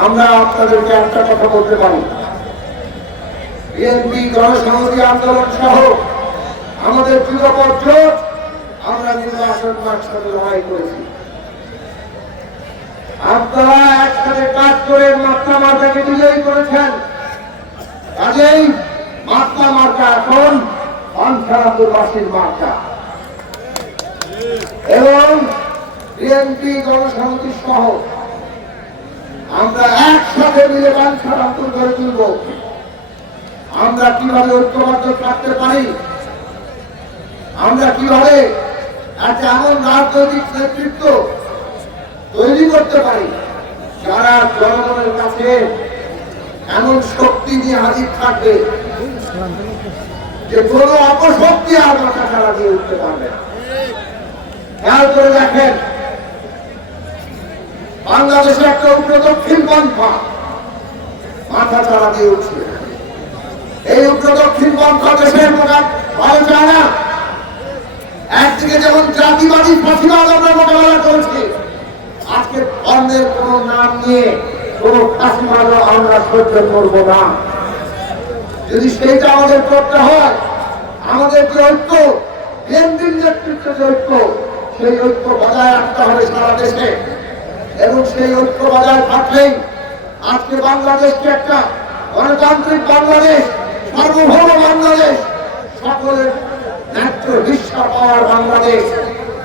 আমরা আপনাদেরকে একটা কথা বলতে পারি, বিএনপি গণসংহতি আন্দোলন সহ আমাদের যুগপৎ জোট আমরা নির্বাচন একসাথে লড়াই করেছি। আপনারা একসাথে কাজ করে মাত্রা মার্কাকে বিজয়ী করেছেন। কাজেই মাত্রা মার্কা এখন অঞ্চলাপুরবাসীর মার্কা এবং বিএনপি গণসংহতি সহ আমরা একসাথে মিলে বাঞ্ছারামপুর গড়ে তুলব। আমরা কিভাবে ঐক্যবদ্ধ থাকতে পারি, আমরা কিভাবে একটা এমন রাজনৈতিক নেতৃত্ব তৈরি করতে পারি যারা জনগণের কাছে এমন শক্তি নিয়ে হাজির থাকবে যে কোনো অপশক্তি আর মাথা ছাড়া দিয়ে উঠতে পারবে না। খেয়াল করে দেখেন, বাংলাদেশে একটা উত্তর দক্ষিণ পন্থা মাথা ছাড়া দিয়ে উঠছে। এই উত্তর দক্ষিণ পন্থা দেশের ভালো চায় না। একদিকে যেমন জাতিবাদী ফাঁসিবাদ আমরা মোকাবেলা করেছি, আজকে ধর্মের কোন নাম নিয়ে কোন ফাঁসিবাদও আমরা সহ্য করবো না। যদি সেইটা আমাদের করতে হয়, আমাদের যে ঐক্য, কেন্দ্রীয় নেতৃত্বের যে ঐক্য, সেই ঐক্য বজায় রাখতে হবে সারা দেশে। এবং সেই ঐক্য বজায় থাকলেই আজকে বাংলাদেশকে একটা গণতান্ত্রিক বাংলাদেশ, সার্বভৌম বাংলাদেশ, সকলের ন্যায্য হিস্সা পাওয়ার বাংলাদেশ,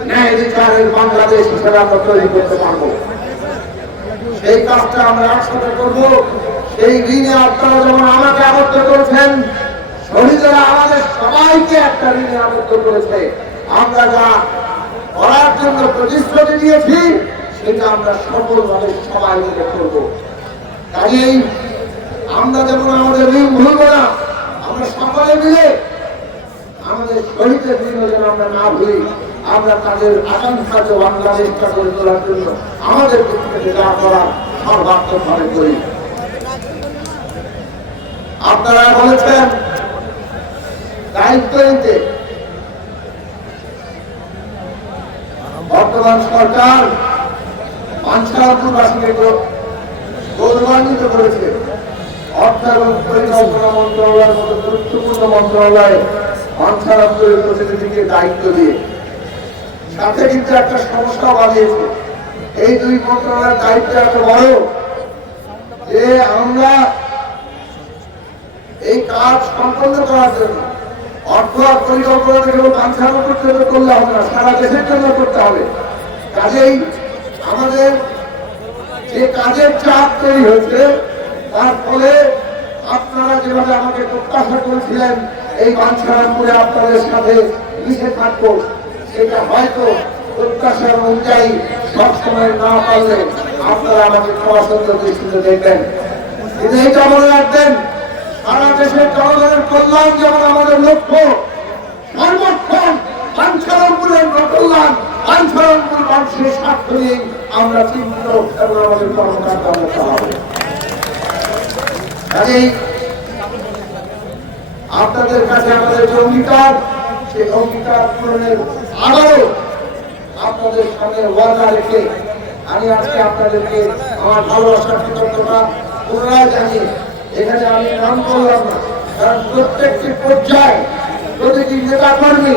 ন্যায় বিচারের বাংলাদেশ হিসেবে আমরা তৈরি করতে পারবো। সেই কাজটা আমরা একসাথে করবো। সেই ঋণে আপনারা যেমন আমাকে আবদ্ধ করেছেন, শহীদেরা আমাদের সবাইকে একটা ঋণে আবদ্ধ করেছে। আমরা যা করার জন্য প্রতিশ্রুতি দিয়েছি সেটা আমরা সফলভাবে সবাই মিলে করবো। কাজেই আমরা যেমন আমাদের ঋণ ভুলবো না, আমরা সকলে মিলে আমাদের শহীদের ঋণ যেন আমরা না ভুলি। আমরা তাদের আকাঙ্ক্ষা যে বাংলাদেশটা গড়ে তোলার জন্য আমাদের দিক থেকে যা করার সর্বাত্মকভাবে করি। আপনারা বলেছেন দায়িত্ব নিতে। বর্তমান সরকার বাঞ্ছারামপুরবাসীকে গৌরবান্বিত করেছে। অর্থ এবং পরিকল্পনা মন্ত্রণালয়ের মতো গুরুত্বপূর্ণ মন্ত্রণালয়ে বাঞ্ছারামপুরের প্রতিনিধিকে দায়িত্ব দিয়ে সাথে কিন্তু একটা সমস্যা বাড়িয়েছে। এই দুই মন্ত্রণালয়ের দায়িত্ব এত বড় যে আমরা এই কাজ সম্পন্ন করার জন্য অর্থ আর পরিকল্পনা কেবল বাঞ্ছারামপুর জন্য করলে হবে না, সারা দেশের জন্য করতে হবে। কাজেই আমাদের যে কাজের চাপ তৈরি হয়েছে, তার ফলে আপনারা যেভাবে আমাকে প্রত্যাশা করেছিলেন এই বাঞ্ছারামপুরে আপনাদের সাথে মিশে থাকবো, সেটা হয়তো প্রত্যাশার অনুযায়ী সবসময় না পারলে আপনারা আমাকে ক্ষমাসুন্দর দৃষ্টিতে দেখবেন। কিন্তু এইটা মনে রাখবেন, সারা দেশের জনগণের কল্যাণ যেমন আমাদের লক্ষ্য, সর্বক্ষণ বাঞ্ছারামপুরের কল্যাণ, বাঞ্ছারামপুর মানুষের স্বার্থ নিয়ে আমরা চিন্তিত এবং আমাদের কর্মকাণ্ড আমরা চালাবো। আপনাদের কাছে আমাদের যে অঙ্গীকার, সেই অঙ্গীকার পূরণের আবারও আপনাদের সামনে ওয়াদা রেখে আমি আজকে আপনাদেরকে আমার ভালোবাসার কৃতজ্ঞতা পুনরায় জানিয়ে এখানে আমি নাম করলাম না, কারণ প্রত্যেকটি পর্যায়ে প্রতিটি নেতা কর্মী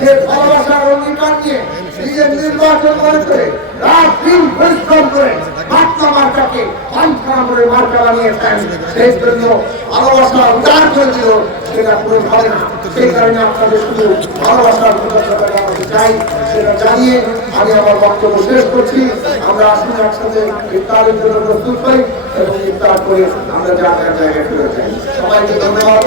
যে ভালোবাসার অঙ্গীকার নিয়ে নিজের নির্বাচন করেছে, রাত দিন পরিশ্রম করে মাত্রা মার্কাকে বাঞ্ছারামপুরের মার্কা বানিয়েছেন, সেই জন্য ভালোবাসা উদার করে দিল, সেটা পূরণ হবে না। সেই কারণে আপনাদের শুধু ভালোবাসার কৃতজ্ঞতা জানাতে চাই, সেটা জানিয়ে আমি আমার বক্তব্য শেষ করছি। আমরা আসুন একসাথে ইফতারের জন্য প্রস্তুত হই এবং ইফতার করে আমরা জায়গায় ফিরে যাই। সবাইকে ধন্যবাদ।